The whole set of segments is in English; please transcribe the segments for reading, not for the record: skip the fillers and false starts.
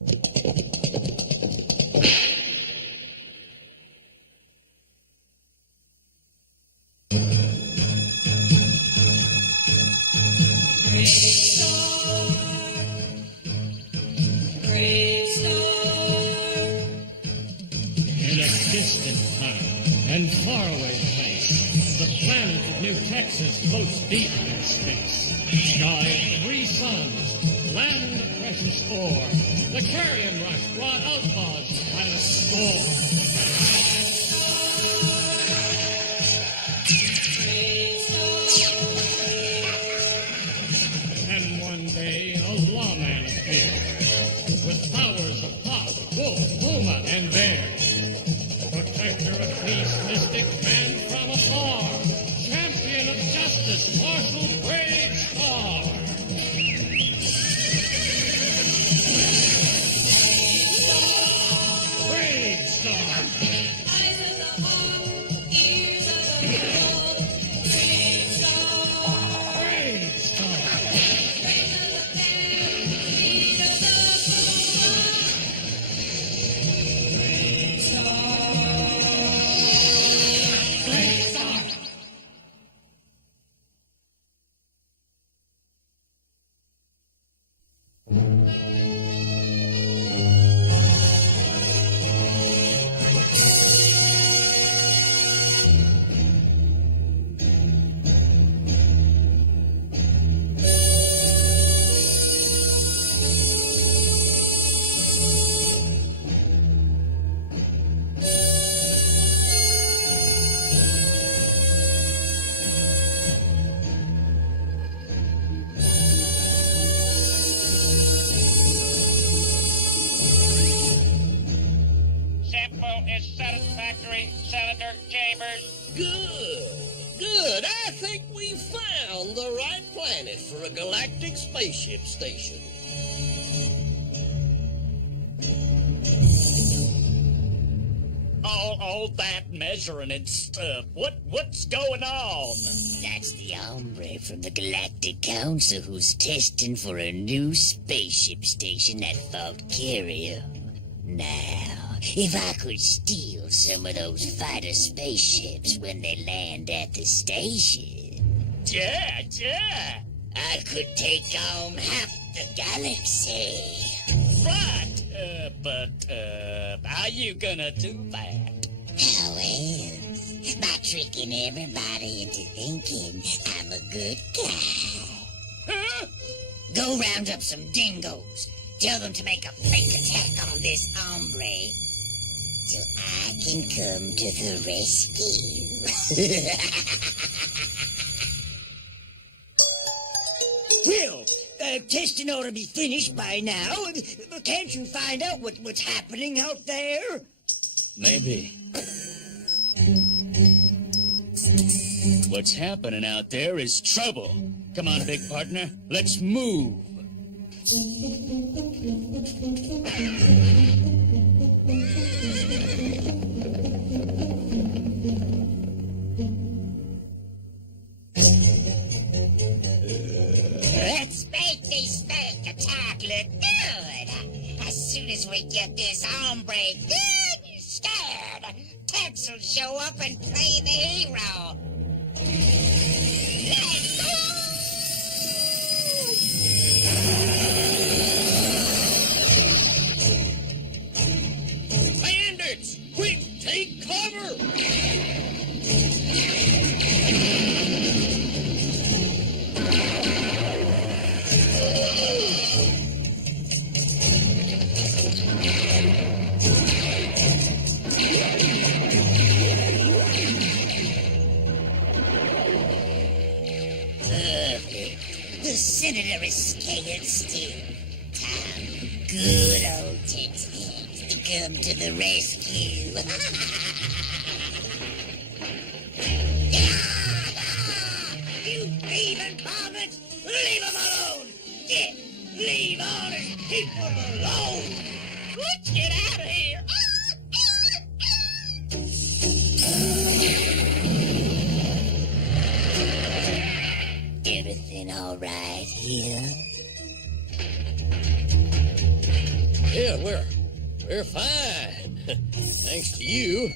In a distant time and faraway place, the planet of New Texas floats deep in space. Sky of 3 suns, land of precious ore. The carrion rush brought outlaws by the score. And one day, a lawman appeared with powers of hawk, wolf, puma, and bear. Protector of peace, mystic man from afar, champion of justice, martial BraveStarr. BraveStarr. Eyes of the hawk, ears of the wolf. BraveStarr. BraveStarr. Brains of the bear, feet of the puma. Sample is satisfactory, Senator Chambers. Good. I think we found the right planet for a galactic spaceship station. All that measuring and stuff. What's going on? That's the hombre from the Galactic Council who's testing for a new spaceship station at Fort Carrier. Now, if I could steal some of those fighter spaceships when they land at the station, Yeah. I could take on half the galaxy. Right. But how you gonna do that? How else? By tricking everybody into thinking I'm a good guy. Huh? Go round up some dingoes. Tell them to make a fake attack on this hombre. So I can come to the rescue. Will, testing ought to be finished by now. Can't you find out what's happening out there? Maybe. What's happening out there is trouble. Come on, big partner. Let's move. Let's make this fake attack look good. As soon as we get this hombre good scared, Tex will show up and play the hero. Let's go! Bandits! Quick, take cover! The senator is scared still. Time for good old Tex to come to the rescue. You thieving varmints! Leave them alone! Leave honest people alone! Let's get out of here. Everything all right here? Yeah, we're fine. Thanks to you.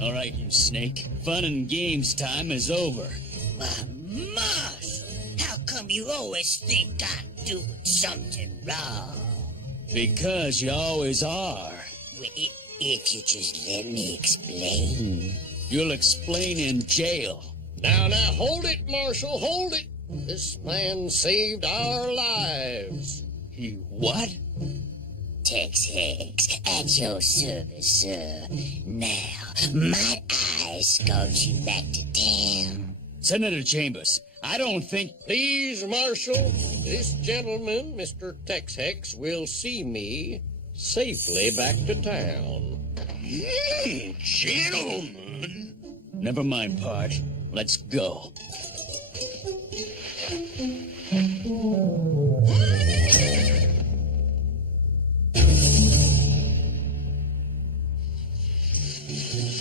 All right, you snake. Fun and games time is over. Marshal, how come you always think I'm doing something wrong? Because you always are. Well, if you just let me explain. You'll explain in jail. Now, hold it, Marshal, hold it. This man saved our lives. He what? Tex Hex, at your service, sir. Now, might I escort you back to town? Senator Chambers, I don't think... Please, Marshal, this gentleman, Mr. Tex Hex, will see me safely back to town. Gentlemen. Never mind, Pard. Let's go.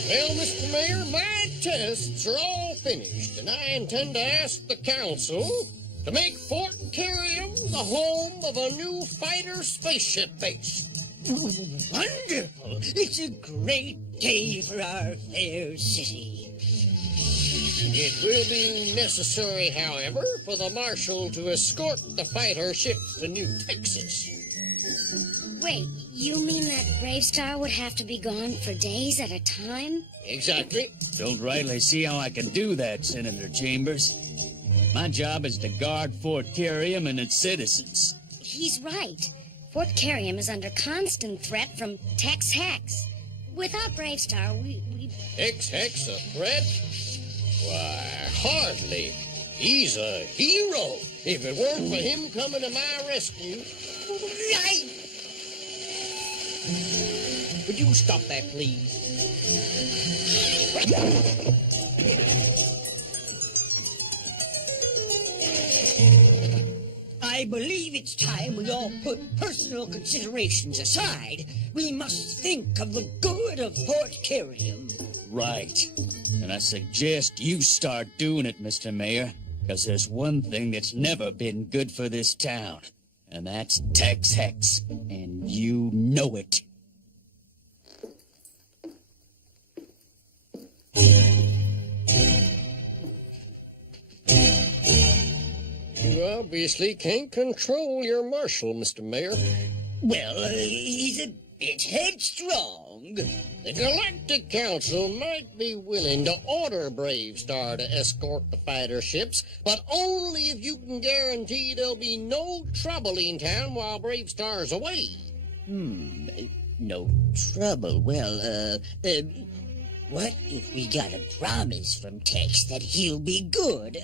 Well, Mr. Mayor, my tests are all finished, and I intend to ask the council to make Fort Carium the home of a new fighter spaceship base. Wonderful! It's a great day for our fair city. It will be necessary, however, for the Marshal to escort the fighter ships to New Texas. Wait, you mean that BraveStarr would have to be gone for days at a time? Exactly. Don't rightly see how I can do that, Senator Chambers. My job is to guard Fort Carium and its citizens. He's right. Fort Carium is under constant threat from Tex Hex. Without BraveStarr, we... Tex Hex a threat? Why, hardly. He's a hero. If it weren't for him coming to my rescue... Right! Would you stop that, please? I believe it's time we all put personal considerations aside. We must think of the good of Fort Carium. Right. And I suggest you start doing it, Mr. Mayor, because there's one thing that's never been good for this town, and that's Tex Hex, and you know it. You obviously can't control your Marshal, Mr. Mayor. Well, he's a bit headstrong. The Galactic Council might be willing to order BraveStarr to escort the fighter ships, but only if you can guarantee there'll be no trouble in town while BraveStarr's away. No trouble. Well, what if we got a promise from Tex that he'll be good?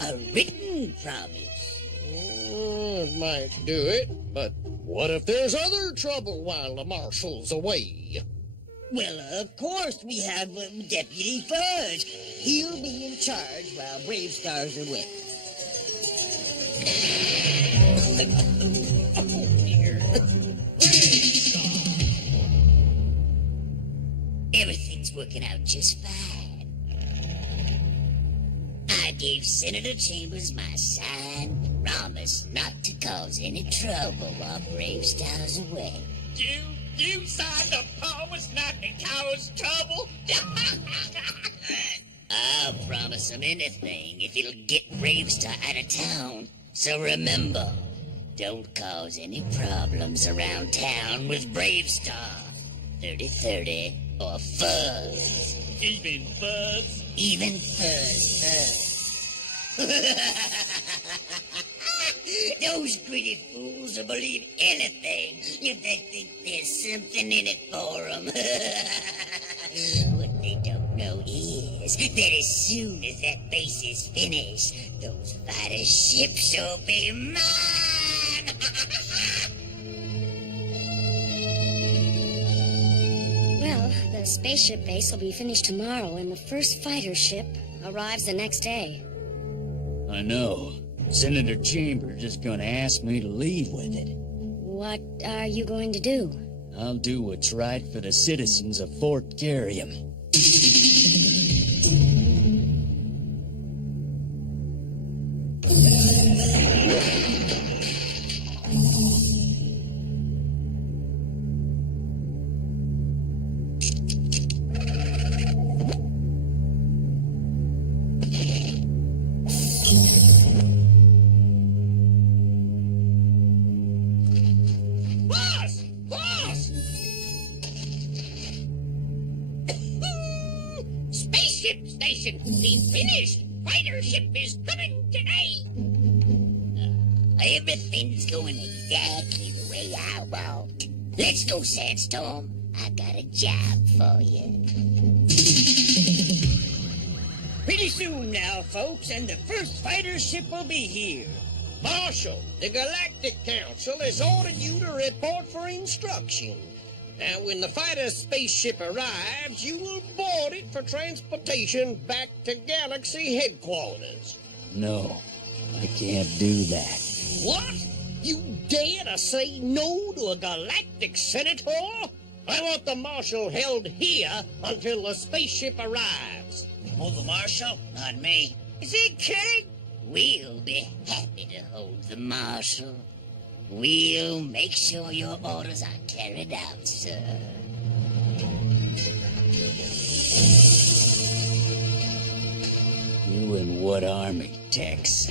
A written promise. It might do it, but what if there's other trouble while the Marshal's away? Well, of course we have Deputy Fudge. He'll be in charge while BraveStarr's away. Oh, dear. Everything's working out just fine. I gave Senator Chambers my signed promise not to cause any trouble while BraveStarr's away. You signed a promise not to cause trouble? I'll promise him anything if it'll get BraveStarr out of town. So remember, don't cause any problems around town with BraveStarr. 30-30 or fuzz. Even Fuzz? Even fuzz. Those greedy fools will believe anything if they think there's something in it for them. What they don't know is that as soon as that base is finished, those fighter ships will be mine. Well, the spaceship base will be finished tomorrow, and the first fighter ship arrives the next day. I know. Senator Chambers is gonna ask me to leave with it. What are you going to do? I'll do what's right for the citizens of Fort Carium. Boss! Boss! Spaceship station! We finished! Fighter ship is coming today! Everything's going exactly the way I want. Let's go, Sandstorm. I got a job for you. Pretty soon now, folks, and the first fighter ship will be here. Marshal, the Galactic Council has ordered you to report for instruction. Now, when the fighter spaceship arrives, you will board it for transportation back to Galaxy headquarters. No, I can't do that. What? You dare to say no to a galactic senator? I want the Marshal held here until the spaceship arrives. Hold the Marshal? Not me. Is he kidding? We'll be happy to hold the Marshal. We'll make sure your orders are carried out, sir. You in what army, Tex?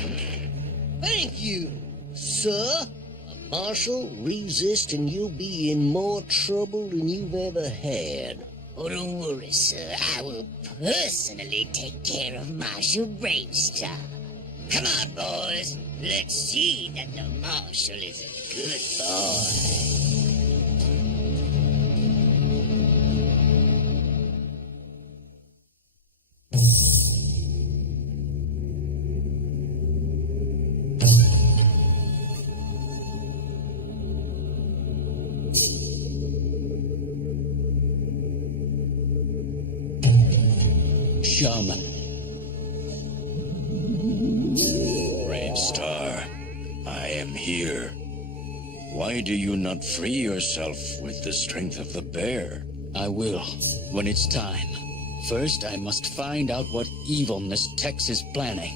Thank you, sir. A Marshal, resist and you'll be in more trouble than you've ever had. Oh, don't worry, sir. I will personally take care of Marshal BraveStarr. Come on, boys. Let's see that the Marshal is a good boy. Shaman. BraveStarr, I am here. Why do you not free yourself with the strength of the bear? I will, when it's time. First, I must find out what evilness Tex is planning.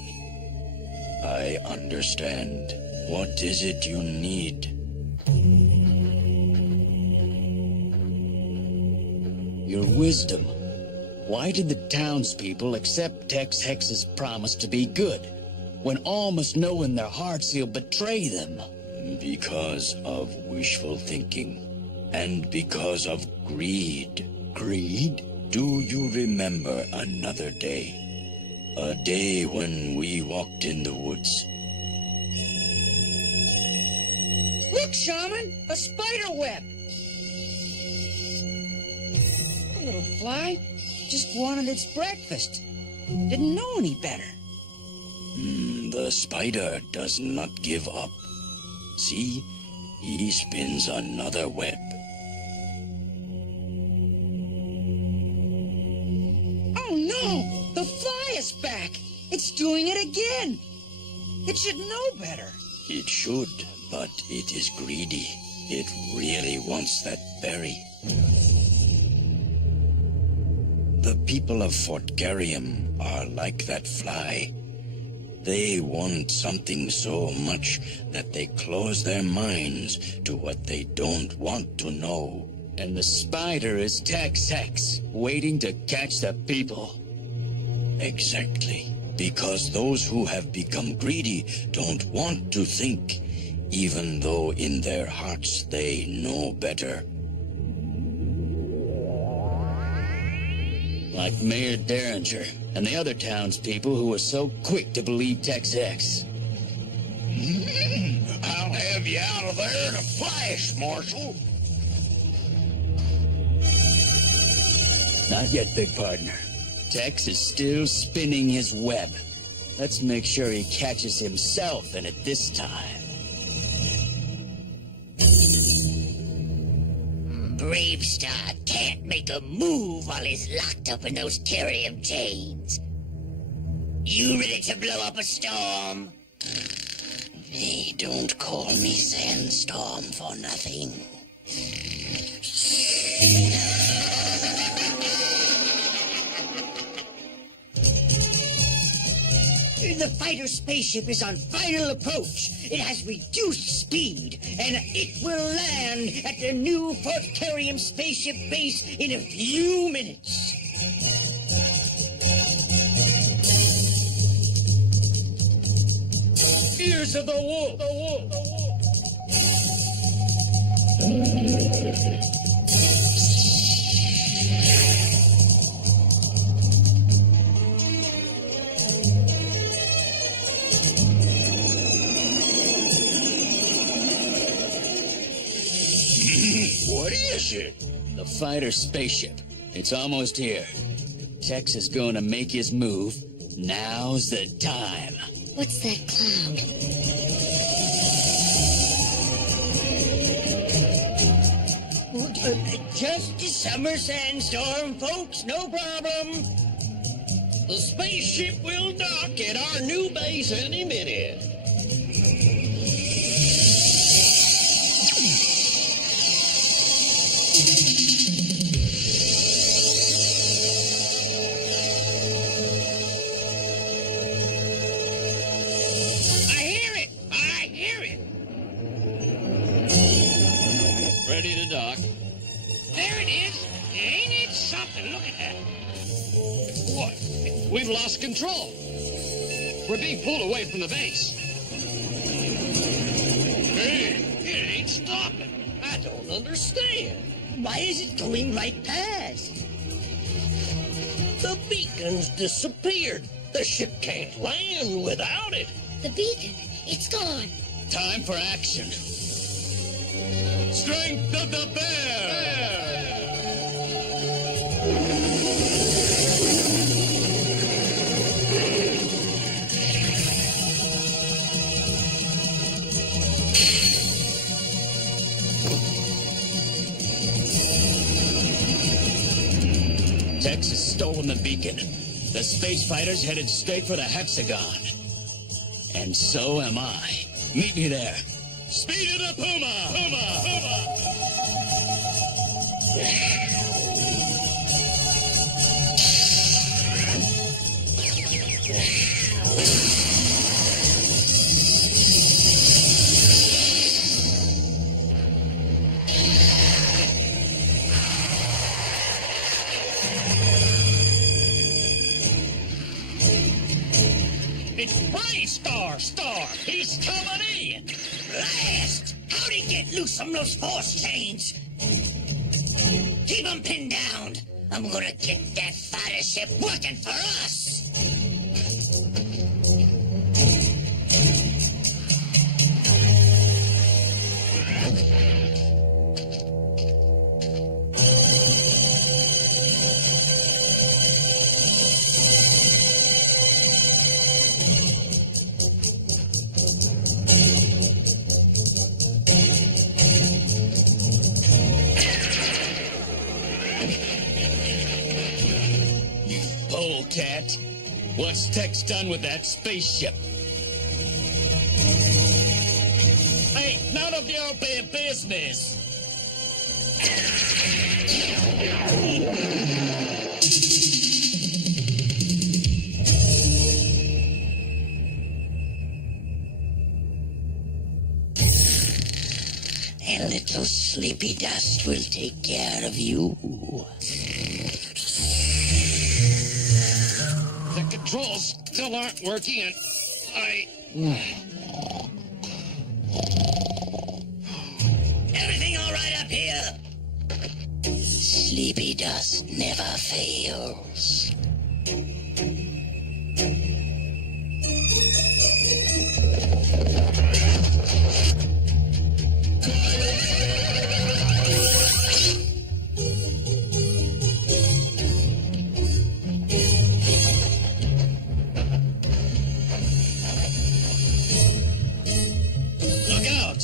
I understand. What is it you need? Your wisdom. Why did the townspeople accept Tex Hex's promise to be good, when all must know in their hearts he'll betray them? Because of wishful thinking, and because of greed. Greed? Do you remember another day? A day when we walked in the woods. Look, Shaman! A spider web! The little fly just wanted its breakfast. Didn't know any better. The spider does not give up. See, he spins another web. Oh no! The fly is back! It's doing it again! It should know better. It should, but it is greedy. It really wants that berry. The people of Fort Garium are like that fly. They want something so much that they close their minds to what they don't want to know. And the spider is Tex Hex, waiting to catch the people. Exactly. Because those who have become greedy don't want to think, even though in their hearts they know better. Like Mayor Derringer and the other townspeople who were so quick to believe Tex Hex. I'll have you out of there in a flash, Marshal. Not yet, big partner. Tex is still spinning his web. Let's make sure he catches himself in it this time. BraveStarr can't make a move while he's locked up in those Carium chains. You ready to blow up a storm? They don't call me Sandstorm for nothing. The fighter spaceship is on final approach. It has reduced speed, and it will land at the new Fort Carium spaceship base in a few minutes. Years of the wolf. What is it? The fighter spaceship. It's almost here. Tex is going to make his move. Now's the time. What's that cloud? Just a summer sandstorm, folks, no problem. The spaceship will dock at our new base any minute. I hear it. Ready to dock. There it is. Ain't it something? Look at that. What? We've lost control. We're being pulled away from the base. Hey, it ain't stopping. I don't understand. Why is it going right past? The beacon's disappeared. The ship can't land without it. The beacon. It's gone. Time for action. Strength of the bear! Tex has stolen the beacon. The space fighters headed straight for the hexagon. And so am I. Meet me there. Speed of the Puma! Puma! Puma! It's BraveStarr! He's coming in! Blast! How'd he get loose from those force chains? Keep him pinned down. I'm gonna get that fighter ship working for us. Polecat, what's Tex done with that spaceship? Ain't none of your business! A little sleepy dust will take care of you. The controls still aren't working, and Everything all right up here? Sleepy dust never fails. Look out!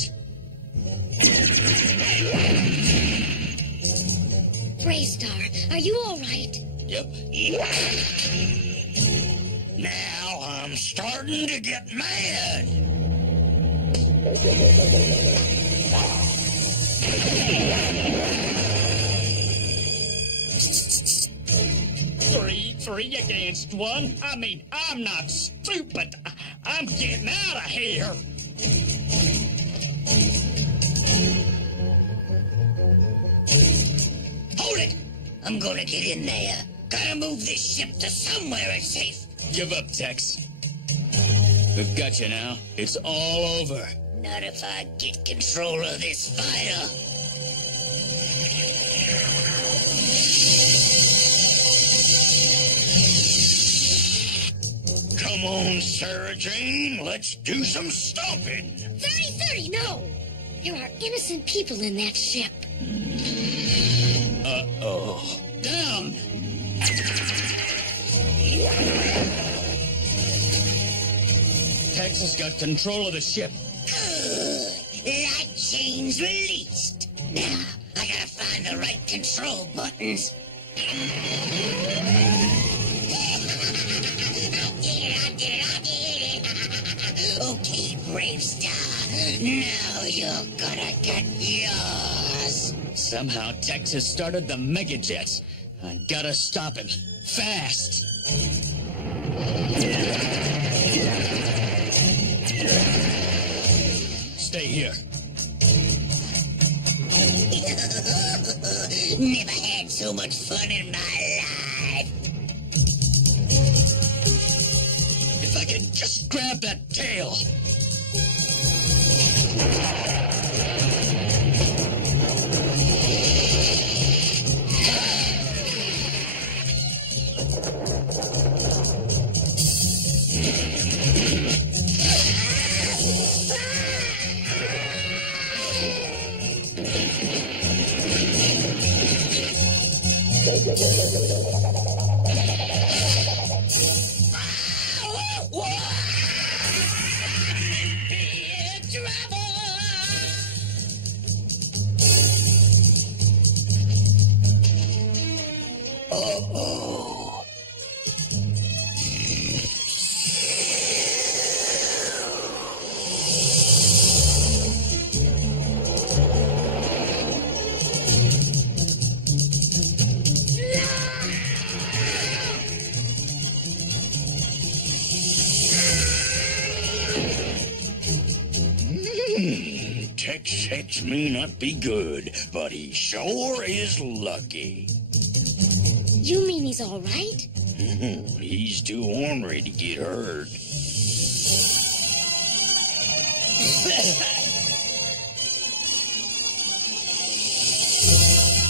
BraveStarr, are you all right? Yep. Now I'm starting to get mad. Three against one? I mean, I'm not stupid. I'm getting out of here. Hold it! I'm gonna get in there. Gotta move this ship to somewhere it's safe. Give up, Tex. We've got you now. It's all over. Not if I get control of this fighter. Come on, Sarah Jane. Let's do some stomping. 30-30, no! There are innocent people in that ship. Uh-oh. Down! Texas got control of the ship. Good. That chain's released. Now, I gotta find the right control buttons. I did it. Okay, BraveStarr. Now you're gonna get yours. Somehow Texas started the megajets. I gotta stop him. Fast! Stay here. Never had so much fun in my life. If I can just grab that tail. Tex may not be good, but he sure is lucky. You mean he's all right? He's too ornery to get hurt.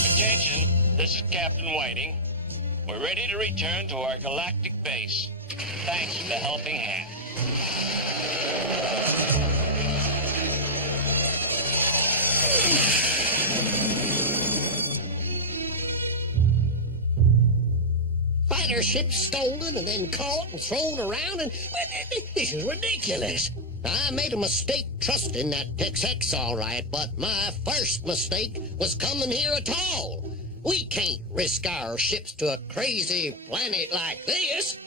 Attention, this is Captain Whiting. We're ready to return to our galactic base. Thanks for the helping hand. Fighter ship stolen and then caught and thrown around, and this is ridiculous. I made a mistake trusting that Tex-Hex all right, but my first mistake was coming here at all. We can't risk our ships to a crazy planet like this.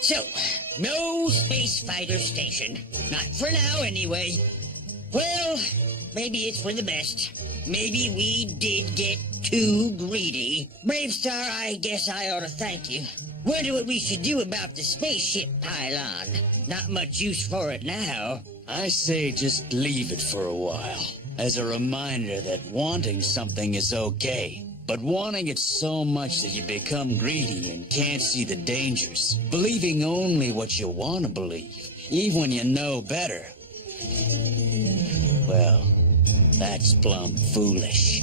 So, no space fighter station. Not for now, anyway. Well, maybe it's for the best. Maybe we did get too greedy. BraveStarr, I guess I ought to thank you. Wonder what we should do about the spaceship pylon. Not much use for it now. I say just leave it for a while. As a reminder that wanting something is okay. But wanting it so much that you become greedy and can't see the dangers. Believing only what you want to believe, even when you know better. Well, that's plumb foolish.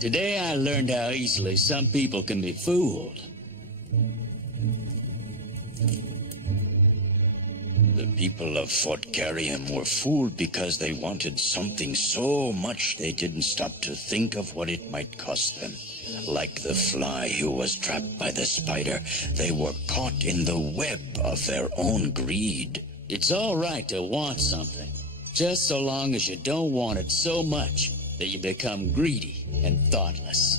Today I learned how easily some people can be fooled. The people of Fort Carium were fooled because they wanted something so much they didn't stop to think of what it might cost them. Like the fly who was trapped by the spider, they were caught in the web of their own greed. It's all right to want something, just so long as you don't want it so much that you become greedy and thoughtless.